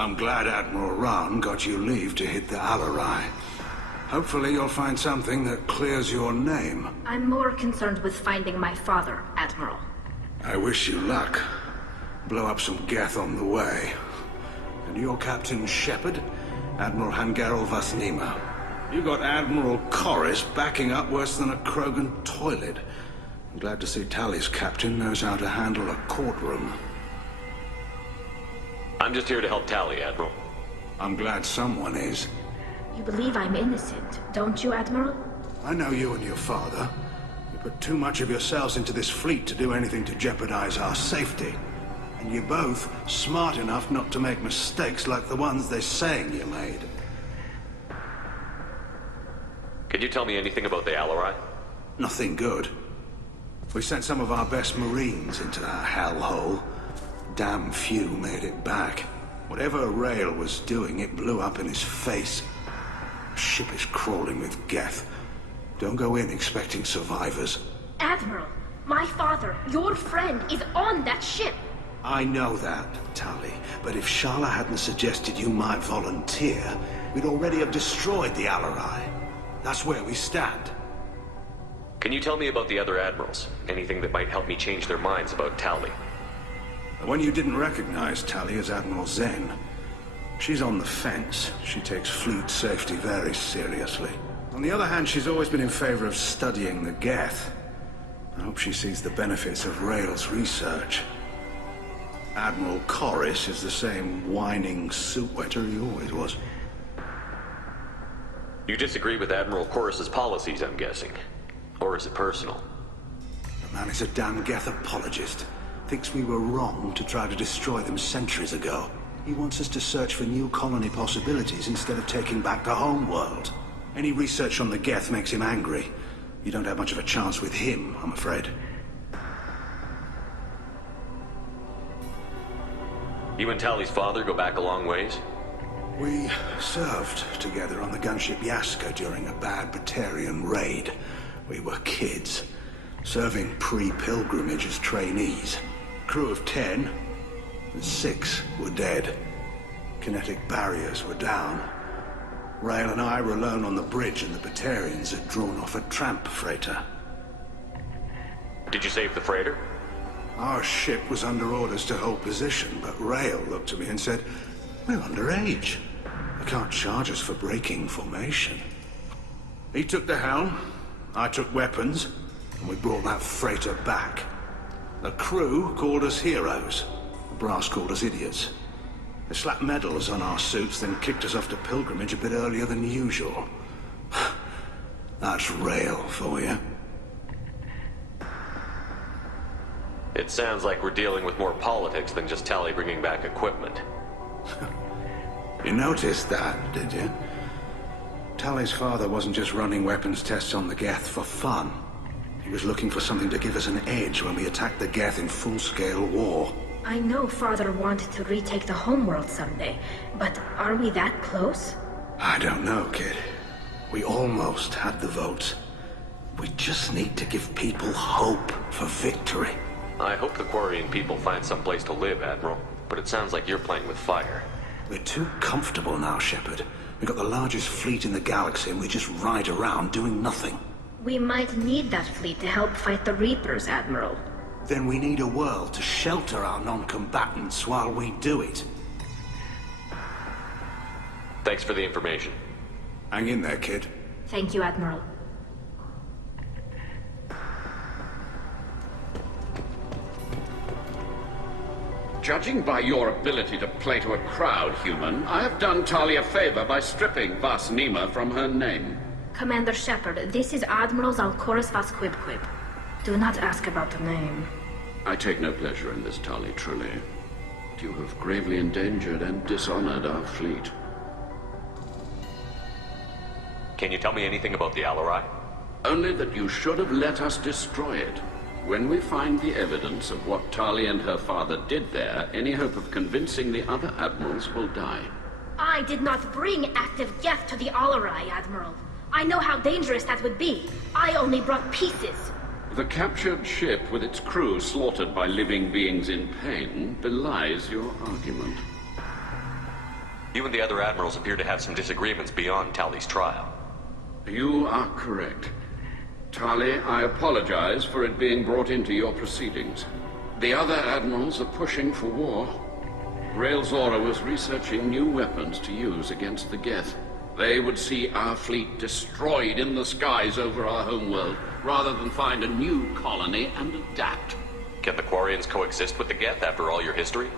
I'm glad Admiral Rahn got you leave to hit the Alarai. Hopefully you'll find something that clears your name. I'm more concerned with finding my father, Admiral. I wish you luck. Blow up some Geth on the way. And your Captain Shepard, Admiral Hangarel Vasnima. You got Admiral Corris backing up worse than a Krogan toilet. I'm glad to see Tali's captain knows how to handle a courtroom. I'm just here to help Tali, Admiral. I'm glad someone is. You believe I'm innocent, don't you, Admiral? I know you and your father. You put too much of yourselves into this fleet to do anything to jeopardize our safety. And you're both smart enough not to make mistakes like the ones they're saying you made. Can you tell me anything about the Alarai? Nothing good. We sent some of our best Marines into that hellhole. Damn few made it back. Whatever Rail was doing, it blew up in his face. The ship is crawling with Geth. Don't go in expecting survivors. Admiral, my father, your friend, is on that ship. I know that, Tali, but if Shala hadn't suggested you might volunteer, we'd already have destroyed the Alarai. That's where we stand. Can you tell me about the other admirals? Anything that might help me change their minds about Tali? The one you didn't recognize, Tali, is Admiral Zen. She's on the fence. She takes fleet safety very seriously. On the other hand, she's always been in favor of studying the Geth. I hope she sees the benefits of Rail's research. Admiral Corris is the same whining soup-wetter he always was. You disagree with Admiral Corris's policies, I'm guessing. Or is it personal? The man is a damn Geth apologist. Thinks we were wrong to try to destroy them centuries ago. He wants us to search for new colony possibilities instead of taking back the home world. Any research on the Geth makes him angry. You don't have much of a chance with him, I'm afraid. You and Tali's father go back a long ways? We served together on the gunship Yaska during a bad Batarian raid. We were kids, serving pre-pilgrimage as trainees. Crew of 10, and 6 were dead. Kinetic barriers were down. Rail and I were alone on the bridge, and the Batarians had drawn off a tramp freighter. Did you save the freighter? Our ship was under orders to hold position, but Rail looked at me and said, "We're underage. They can't charge us for breaking formation." He took the helm, I took weapons, and we brought that freighter back. The crew called us heroes. The brass called us idiots. They slapped medals on our suits, then kicked us off to pilgrimage a bit earlier than usual. That's Rail for you. It sounds like we're dealing with more politics than just Tali bringing back equipment. You noticed that, did you? Tali's father wasn't just running weapons tests on the Geth for fun. He was looking for something to give us an edge when we attacked the Geth in full-scale war. I know Father wanted to retake the homeworld someday, but are we that close? I don't know, kid. We almost had the votes. We just need to give people hope for victory. I hope the Quarian people find some place to live, Admiral, but it sounds like you're playing with fire. We're too comfortable now, Shepard. We've got the largest fleet in the galaxy and we just ride around doing nothing. We might need that fleet to help fight the Reapers, Admiral. Then we need a world to shelter our non-combatants while we do it. Thanks for the information. Hang in there, kid. Thank you, Admiral. Judging by your ability to play to a crowd, human, I have done Tali a favor by stripping Vasnima from her name. Commander Shepard, this is Admiral Zalcoris Vasquibquib. Do not ask about the name. I take no pleasure in this, Tali, truly. You have gravely endangered and dishonored our fleet. Can you tell me anything about the Alarai? Only that you should have let us destroy it. When we find the evidence of what Tali and her father did there, any hope of convincing the other admirals will die. I did not bring active Geth to the Alarai, Admiral. I know how dangerous that would be. I only brought pieces. The captured ship with its crew slaughtered by living beings in pain belies your argument. You and the other admirals appear to have some disagreements beyond Tali's trial. You are correct. Tali, I apologize for it being brought into your proceedings. The other admirals are pushing for war. Rael Zora was researching new weapons to use against the Geth. They would see our fleet destroyed in the skies over our homeworld, rather than find a new colony and adapt. Can the Quarians coexist with the Geth after all your history?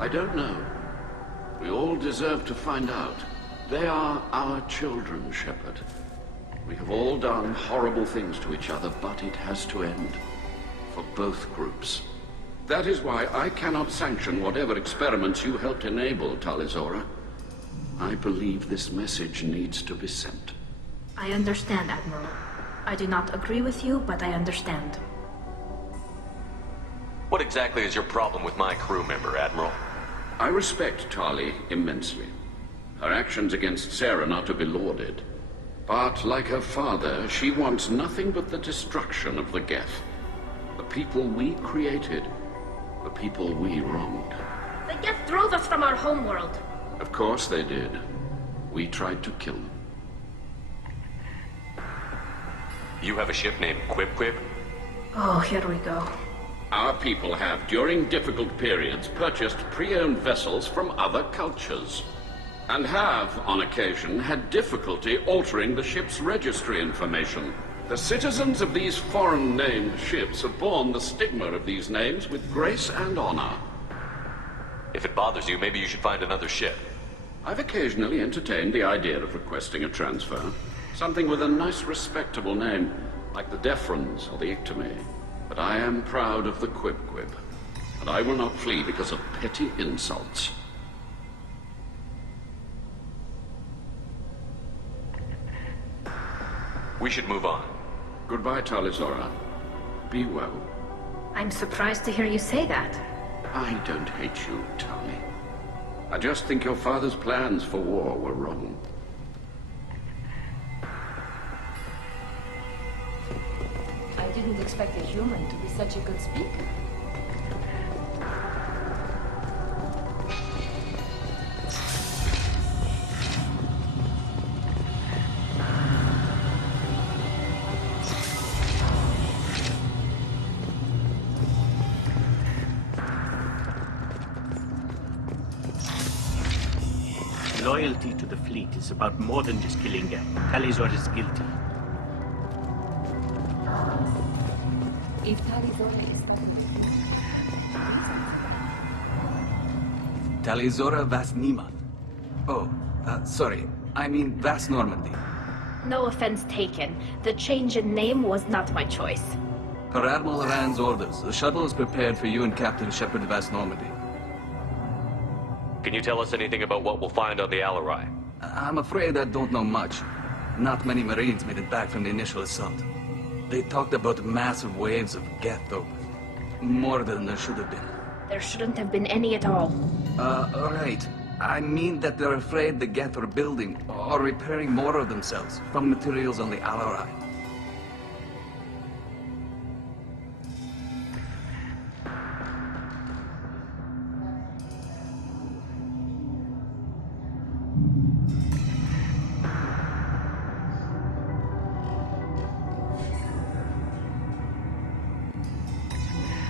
I don't know. We all deserve to find out. They are our children, Shepard. We have all done horrible things to each other, but it has to end. For both groups. That is why I cannot sanction whatever experiments you helped enable, Tali Zora. I believe this message needs to be sent. I understand, Admiral. I do not agree with you, but I understand. What exactly is your problem with my crew member, Admiral? I respect Tali immensely. Her actions against Sarah are to be lauded. But, like her father, she wants nothing but the destruction of the Geth. The people we created. The people we wronged. The Geth drove us from our homeworld. Of course they did. We tried to kill them. You have a ship named Quib Quib? Oh, here we go. Our people have, during difficult periods, purchased pre-owned vessels from other cultures. And have, on occasion, had difficulty altering the ship's registry information. The citizens of these foreign-named ships have borne the stigma of these names with grace and honor. If it bothers you, maybe you should find another ship. I've occasionally entertained the idea of requesting a transfer. Something with a nice, respectable name, like the Defrons or the Ictame. But I am proud of the Quib Quib, and I will not flee because of petty insults. We should move on. Goodbye, Tali Zora. Be well. I'm surprised to hear you say that. I don't hate you, Tali. I just think your father's plans for war were wrong. I didn't expect a human to be such a good speaker. Loyalty to the fleet is about more than just killing Geth. Tali Zora is guilty. If Tali Zora is Tali Zora Vas Niman. Oh, sorry. I mean Vas Normandy. No offense taken. The change in name was not my choice. Per Admiral Rand's orders, the shuttle is prepared for you and Captain Shepard Vas Normandy. Can you tell us anything about what we'll find on the Alarai? I'm afraid I don't know much. Not many Marines made it back from the initial assault. They talked about massive waves of Geth, though. More than there should have been. There shouldn't have been any at all. Right. I mean that they're afraid the Geth are building or repairing more of themselves from materials on the Alarai.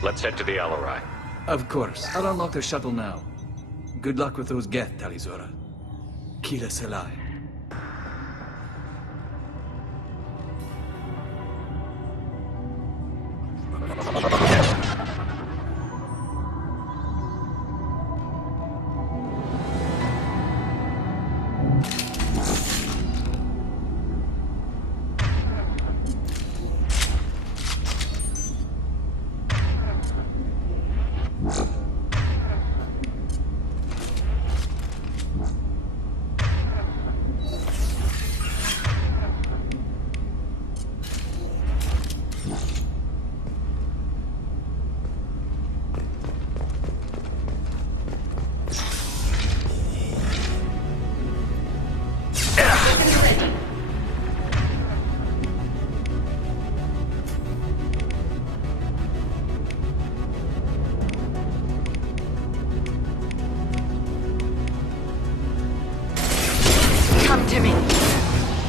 Let's head to the Alarai. Of course. I'll unlock the shuttle now. Good luck with those Geth, Tali Zora. Kila Selai.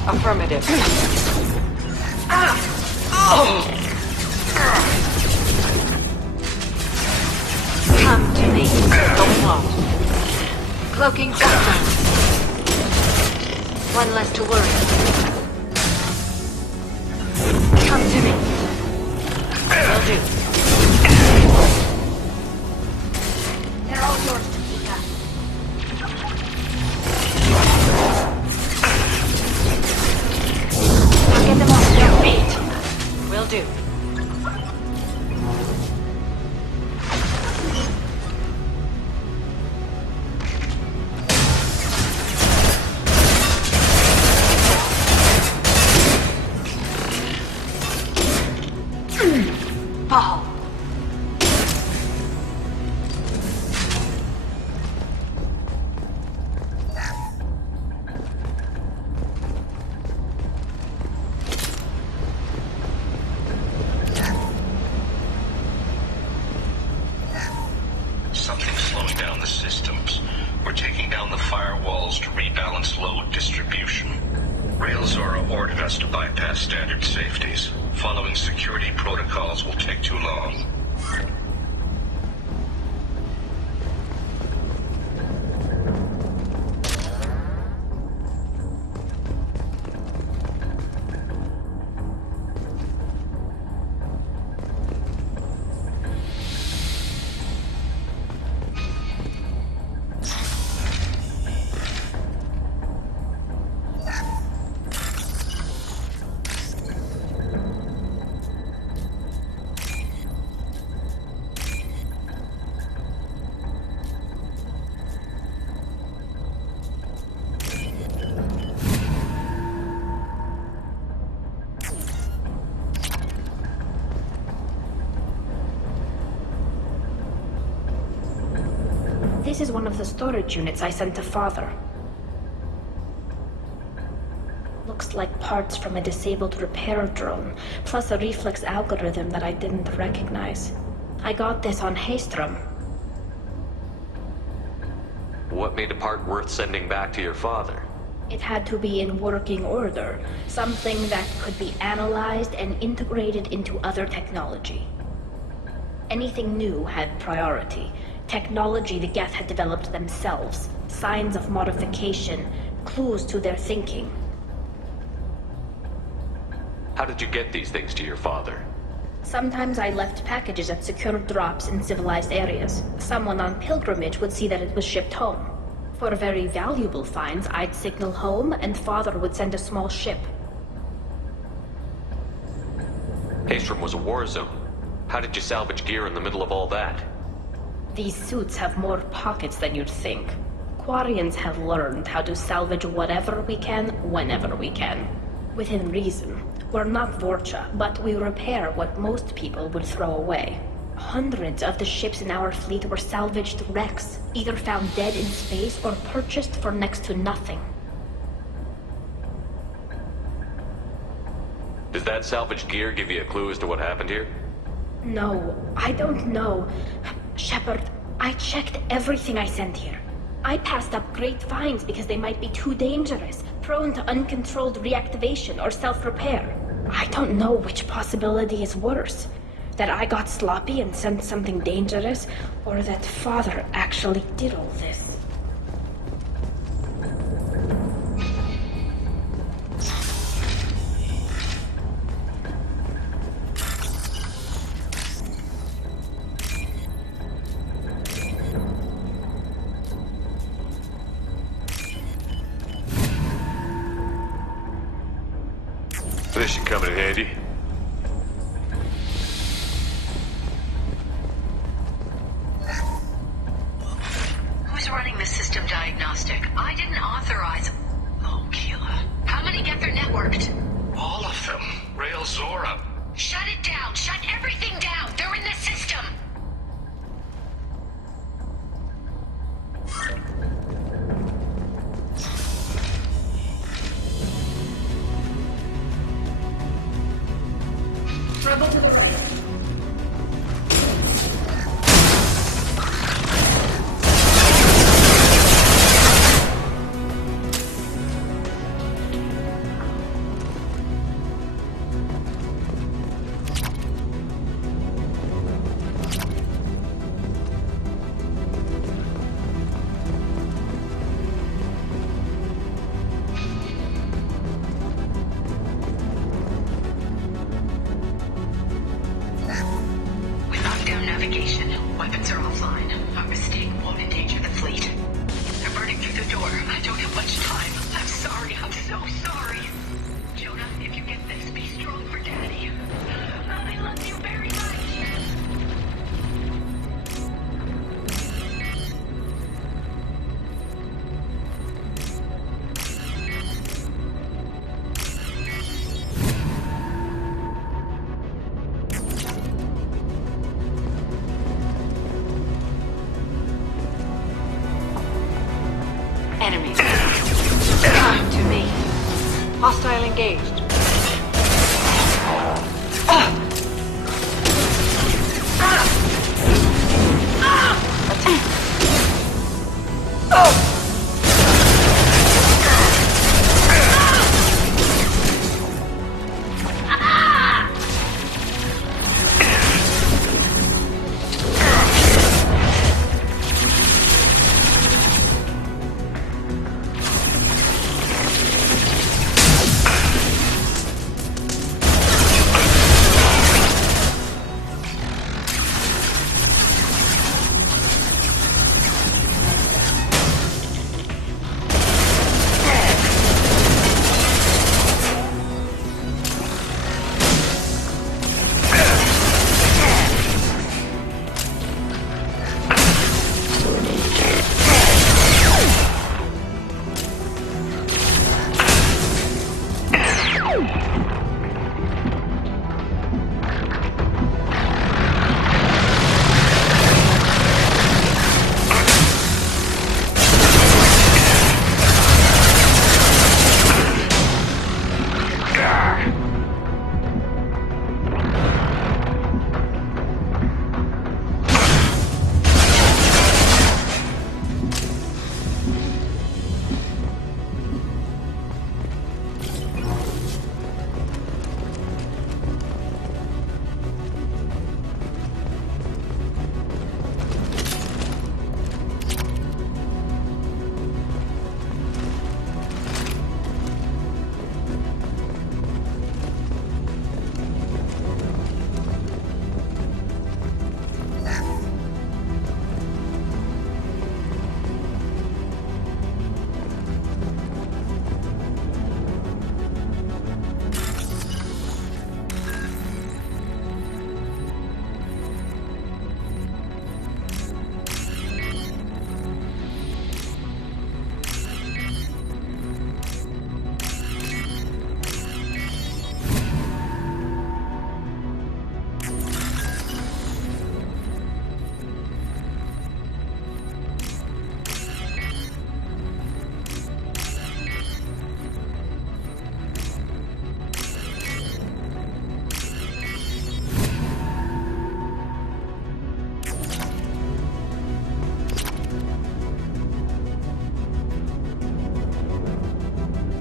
Affirmative. Come to me. Going off. Cloaking hostile. One less to worry. Come to me. Will do. They're all yours, Chica. Get them off their feet. Will do. Paul. Something's slowing down the systems. We're taking down the firewalls to rebalance load distribution. Railzora ordered us to bypass standard safeties. Following security protocols will take too long. This is one of the storage units I sent to Father. Looks like parts from a disabled repair drone, plus a reflex algorithm that I didn't recognize. I got this on Haystrom. What made a part worth sending back to your father? It had to be in working order, something that could be analyzed and integrated into other technology. Anything new had priority. Technology the Geth had developed themselves, signs of modification, clues to their thinking. How did you get these things to your father? Sometimes I left packages at secure drops in civilized areas. Someone on pilgrimage would see that it was shipped home. For very valuable finds, I'd signal home, and Father would send a small ship. Haystrom was a war zone. How did you salvage gear in the middle of all that? These suits have more pockets than you'd think. Quarians have learned how to salvage whatever we can, whenever we can. Within reason. We're not Vorcha, but we repair what most people would throw away. Hundreds of the ships in our fleet were salvaged wrecks, either found dead in space or purchased for next to nothing. Does that salvaged gear give you a clue as to what happened here? No, I don't know. Shepard, I checked everything I sent here. I passed up great finds because they might be too dangerous, prone to uncontrolled reactivation or self-repair. I don't know which possibility is worse. That I got sloppy and sent something dangerous, or that Father actually did all this. This should come in handy. Who's running the system diagnostic? I didn't authorize... Oh, Keela. How many get their networked? All of them. Railzora. Shut it down! Shut everything down! They're in the system! Rebel to the right. weapons are offline. Our mistake won't endanger the fleet. They're burning through the door. I don't have much time. I'm sorry. I'm so sorry. Jonah, if you get this, be strong for Daddy. I love you very much. Enemies. To me. Hostile engaged.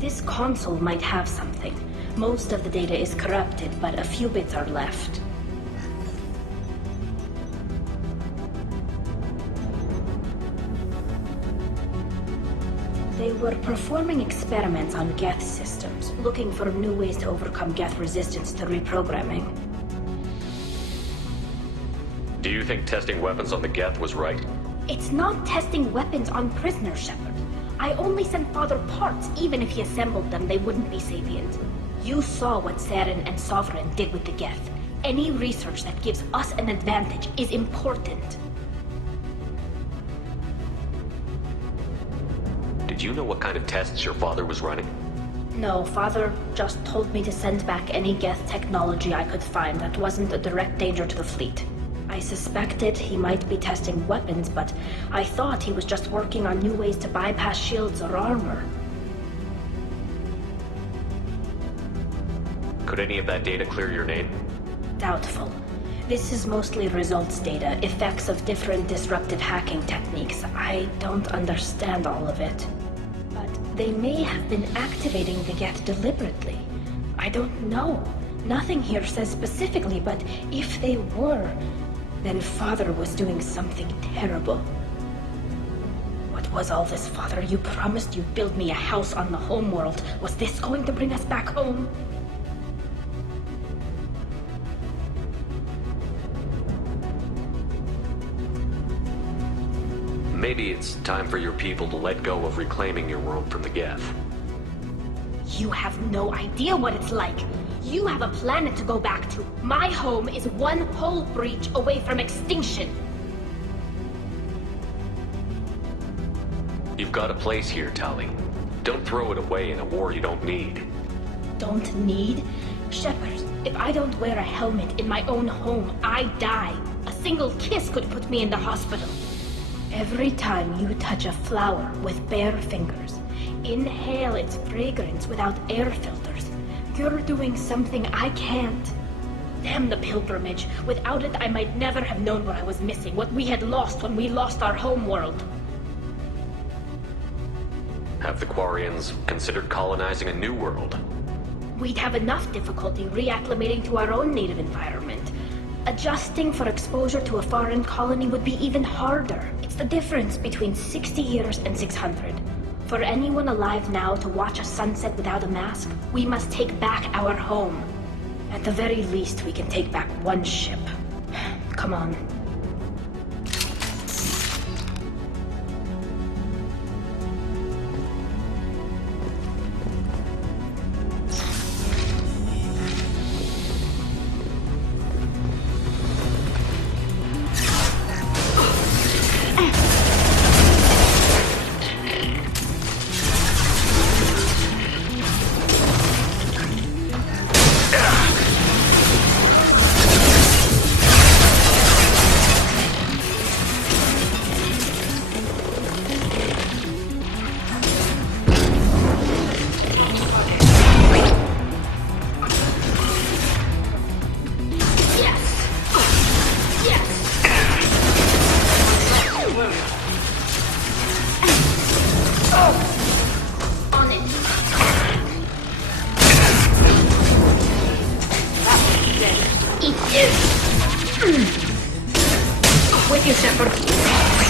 This console might have something. Most of the data is corrupted, but a few bits are left. They were performing experiments on Geth systems, looking for new ways to overcome Geth resistance to reprogramming. Do you think testing weapons on the Geth was right? It's not testing weapons on prisoners, Shepard. I only sent Father parts. Even if he assembled them, they wouldn't be sapient. You saw what Saren and Sovereign did with the Geth. Any research that gives us an advantage is important. Did you know what kind of tests your father was running? No, Father just told me to send back any Geth technology I could find that wasn't a direct danger to the fleet. I suspected he might be testing weapons, but I thought he was just working on new ways to bypass shields or armor. Could any of that data clear your name? Doubtful. This is mostly results data, effects of different disruptive hacking techniques. I don't understand all of it. But they may have been activating the Geth deliberately. I don't know. Nothing here says specifically, but if they were, then Father was doing something terrible. What was all this, Father? You promised you'd build me a house on the homeworld. Was this going to bring us back home? Maybe it's time for your people to let go of reclaiming your world from the Geth. You have no idea what it's like. You have a planet to go back to. My home is one pole breach away from extinction. You've got a place here, Tali. Don't throw it away in a war you don't need. Don't need? Shepard, if I don't wear a helmet in my own home, I die. A single kiss could put me in the hospital. Every time you touch a flower with bare fingers, inhale its fragrance without air filters, you're doing something I can't. Damn the pilgrimage. Without it, I might never have known what I was missing, what we had lost when we lost our home world. Have the Quarians considered colonizing a new world? We'd have enough difficulty reacclimating to our own native environment. Adjusting for exposure to a foreign colony would be even harder. It's the difference between 60 years and 600. For anyone alive now to watch a sunset without a mask, we must take back our home. At the very least, we can take back one ship. Come on. With you, Shepard.